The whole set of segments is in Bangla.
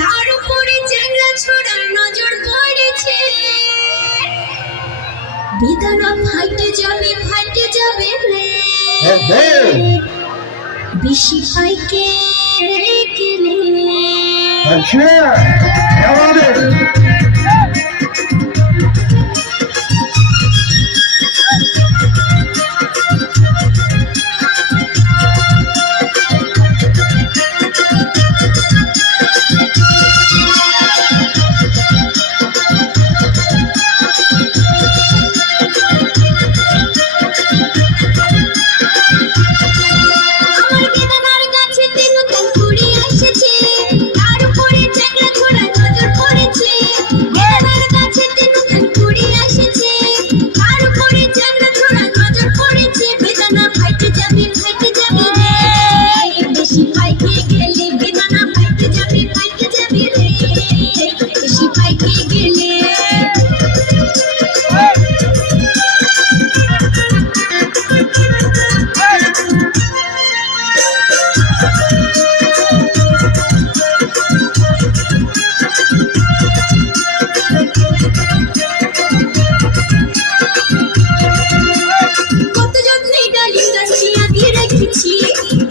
তার উপরে চ্যাংড়া ছোড়ার নজর পড়েছে, বিধানা ফাইটে যাবে রে, বেশি পাইকে গেলে।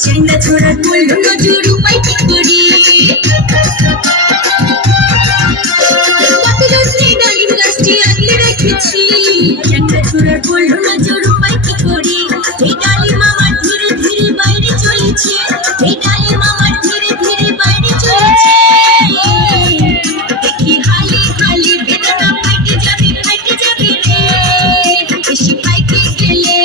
চ্যাংড়া ছোড়া করল নজর উপায় কি করি, কত যত্নে ডালিম গাছটি আগলে রেখেছি। চ্যাংড়া ছোড়া করল নজর উপায় কি করি, এই ডালিম আমার ধীরে ধীরে বাইরে চলেছে, এই ডালিম আমার ধীরে ধীরে বাইরে চলেছে। দেখি হালি হালি বেদনা ফাইটে যাবে রে, বেশি পাইকে গেলে।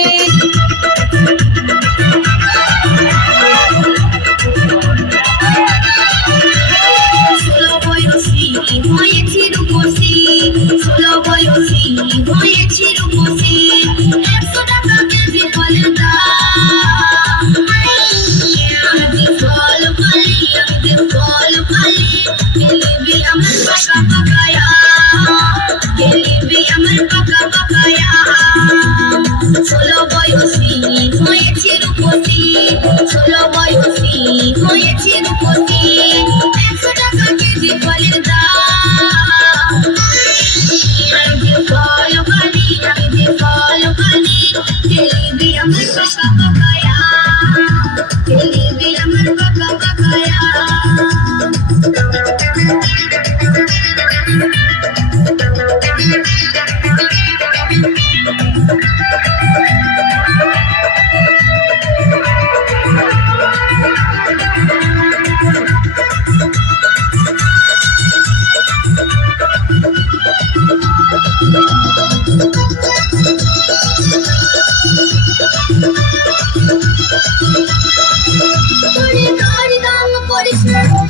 হয়েছি রূপসী 16 বয়সী হয়েছি রূপসী, 100 টাকা কেজি ফলের দাম। আমি ফল ফালি গেলিবি আমার পাকা পাকায়া, গেলিবি আমার পাকা পাকায়া। 16 বয়সী হয়েছি রূপসী, 16 বয়সী হয়েছি রূপসী, 100 টাকা কেজি ফলের দাম। Gelibi amar baka bakaya, gelibi amar baka bakaya.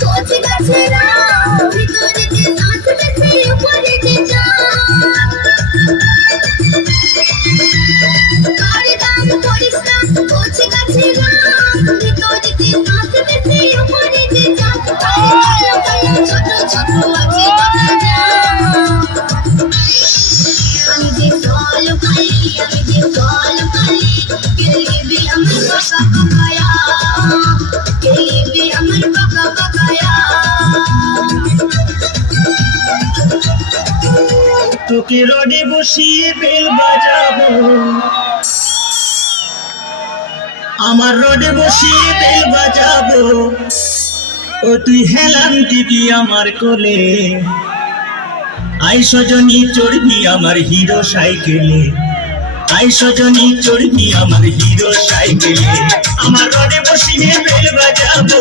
কচি গাছেরা ভিতরে যে শ্বাস মেশে উপরে যে তারে দাম করিস না, কচি গাছেরা ভিতরে যে শ্বাস মেশে উপরে যে ছোট ছোট আছে আমি যে ফল খালি, গেলিবি আমার বাকা বাকায়া, গেলিবি আমার বাকা বাকায়া। তোকে রডে বসিয়ে বেল বাজাবো, আমার রডে বসিয়ে বেল বাজাবো, ও তুই হেলান দিবি আমার কোলে। আই সজনী চড়বি আমার হিরো সাইকেলে, আই সজনী চড়বি আমার হিরো সাইকেলে। আমার রডে বসিয়ে বেল বাজাবো,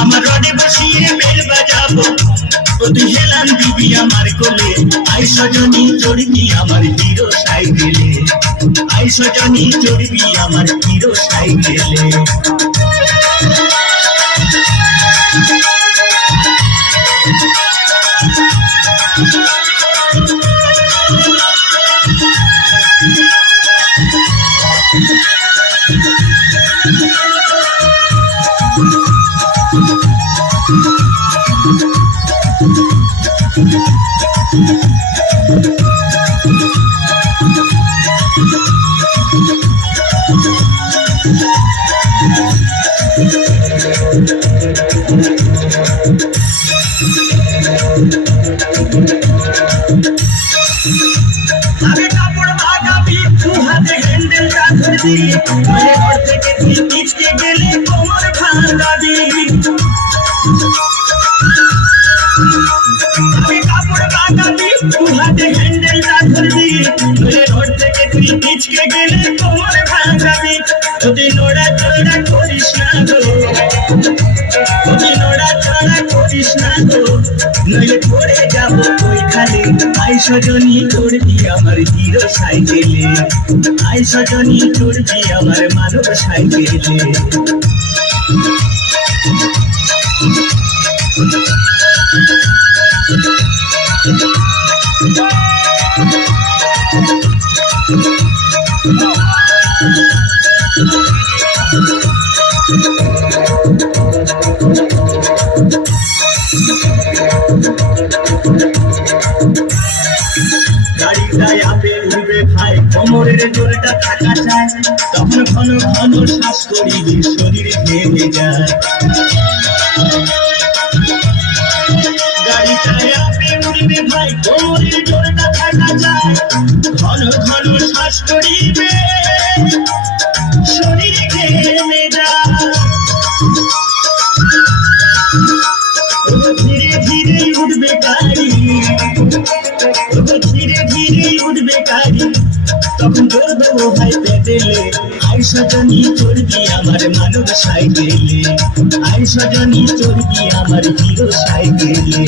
আমার রডে বসিয়ে বেল বাজাবো, ও তুই হেলান দিবি আমার কোলে। আই সজনী চড়বি আমার হিরো সাইকেলে, আই সজনী চড়বি আমার হিরো সাইকেলে। না গো, তুমি নড়াচড়া করিস না গো, নইলে পড়ে যাব ওইখানে। আই সজনী চড়বি আমার হিরো সাইকেলে, আই সজনী চড়বি আমার মানব সাইকেলে। গাড়িটায় আপে উঠবে ভাই, কোমরের জোরটা থাকা চায়, তখন ঘন ঘন শ্বাস করিবি, শরীর ভেঙে যায়। গাড়িটায় আপে উঠবে ভাই, কোমরের জোরটা থাকা চায়, ঘন ঘন শ্বাস করিবে, শরীর ঘেমে যায়। ধীরে ধীরে উঠবে গাড়ি, ধীরে ধীরে উঠবে গাড়ি, তখন জোর দেবো ভাই পেটেলে। আই সজনী চড়বি আমার মানব সাইকেলে, আই সজনী চড়বি আমার হিরো সাইকেলে।